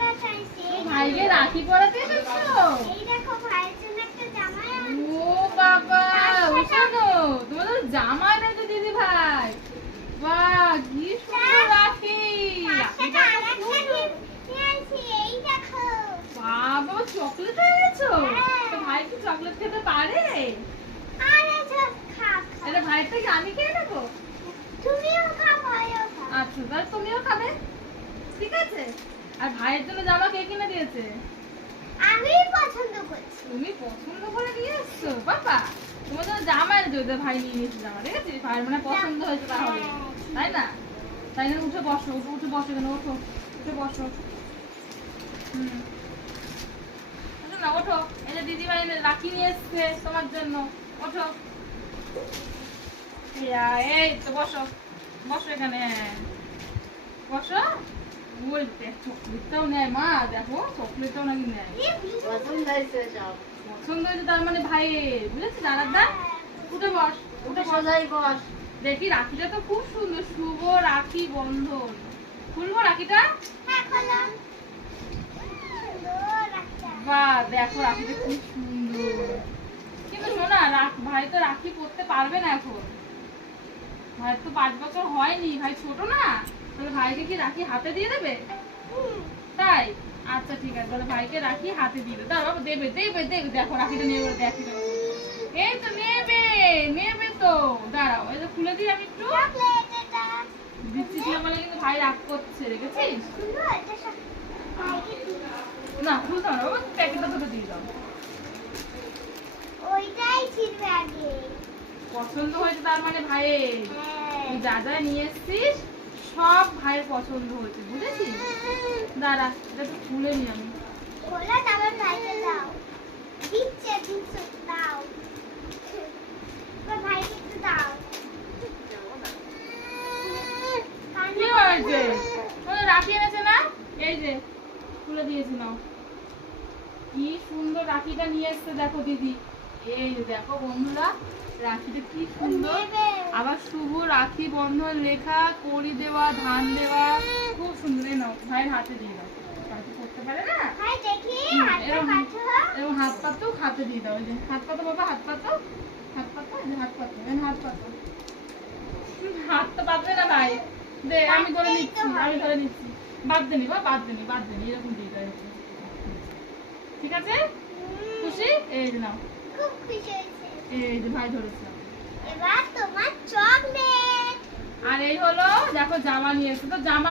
ভাইকে রাখি পরাতে এসেছো? এই দেখো ভাইয়ের জন্য একটা জামা আনছি। ও বাবা, ওশানো তোমাদের জামা এনেছে দিদি ভাই। বাহ, কি সুন্দর রাখি। রাখিটা আরেকটা নিয়ে আনছি, এই দেখো। বাবা, চকলেট এনেছো? হ্যাঁ। তো ভাই কি চকলেট খেতে পারে? আরে সব খা খা। এটা ভাইয়ের থেকে আমি খেয়ে নেবো? তুমিও খাও, ভাইও খাও। আচ্ছা, তাহলে তুমিও খাবে, ঠিক আছে। আর ভাইয়ের জন্য জামা কে কিনে দিয়েছে? আমি পছন্দ করছি। তুমি পছন্দ করে নিয়ে এসছো? বাবা, তোমার জন্য জামা এনেছে, ওদের ভাই নিয়ে নিয়েছে জামা, ঠিক আছে। ভাইয়ের মানে পছন্দ হয়েছে তাহলে, তাই না? তাই না? উঠে বসো, উঠে বসো, এখানে ওঠো, উঠে বসো। ওঠো না, ওঠো। এই যে দিদি ভাই রাখি নিয়ে এসছে তোমার জন্য, ওঠো। এই তো বসো, বসো এখানে, বসো। ওই দেখ, চকলেটটাও নেয় মা, দেখো চকলেটটাও নাকি নেয়। পছন্দ হয়েছে সব। পছন্দ হয়েছে তার মানে ভাইয়ের, বুঝেছিস দাদা? উঠে বস, উঠে সোজাই বস। দেখি রাখিটা তো খুব সুন্দর, শুভ রাখি বন্ধন। খুলবো রাখিটা? হ্যাঁ, খোলো। সুন্দর একটা। বাহ, দেখো রাখিটা খুব সুন্দর। কিন্তু শোনা, ভাই তো রাখি পরতে পারবে না এখন। ভাই তো 5 বছর হয়নি, ভাই ছোট না। তাহলে ভাইকে কি রাখি হাতে দিয়ে দেবে? তাই? আচ্ছা ঠিক আছে, তাহলে ভাইকে রাখি হাতে দিয়ে দেবে। দাঁড়াও, দেবে দেবে দেবে, দেখো রাখিটা নেবে, দেখি এই তো নেবে, নেবে তো। দাঁড়াও, এই যে খুলে দিই আমি একটু। চকলেট এটা। দিচ্ছিস না বলে কিন্তু ভাই রাগ করছে, দেখেছিস? সুন্দর, এটা সব ভাইকে দিই। না, খুলতে হবে না, বাবা, প্যাকেটটা তোকে দিয়ে দাও। ওইটাই ছিড়বে আগে। পছন্দ হয়েছে তার মানে ভাইয়ের। হ্যাঁ। তুই যা যা নিয়ে এসছিস সব ভাইয়ের পছন্দ হয়েছে, বুঝেছিস? দাঁড়া, এটা তো খুলে নি আমি। খোলা, তারপর ভাইকে দাও। দিচ্ছে, দিচ্ছে, দাও। এবার ভাইকে একটু দাও। কি হয়েছে? ওই রাখি এনেছে না? এই যে খুলে দিয়েছি, নাও। কি সুন্দর রাখিটা নিয়ে এসছে দেখো দিদি। এই যে দেখো বন্ধুরা, রাখিটা কি সুন্দর। নেবে। আবার শুভ রাখি বন্ধন লেখা, কড়ি দেওয়া, ধান দেওয়া, খুব সুন্দর। এই নাও, ভাইয়ের হাতে দিয়ে দাও। ভাই তো করতে পারে না। ভাই দেখি, হাতটা এরকম কাটো। এরকম হাত পাতো, হাতে দিয়ে দাও। এই যে হাত পাতো বাবা, হাত পাতো, হাত পাতো, এই যে হাত পাতো, এই হাত পাতো। হাত তো পাতবে না ভাই। দে, আমি ধরে নিচ্ছি, আমি ধরে নিচ্ছি। বাদ দেনি বা বাদ দেনি, বাদ দেনি, এরকম দিয়ে দাও। ঠিক আছে? খুশি? এই যে নাও, খুব খুশি হয়েছে। এই যে ভাই ধরেছে। এবার তোমার চকলেট। আর এই হলো দেখো জামা নিয়ে এসছে, তো জামা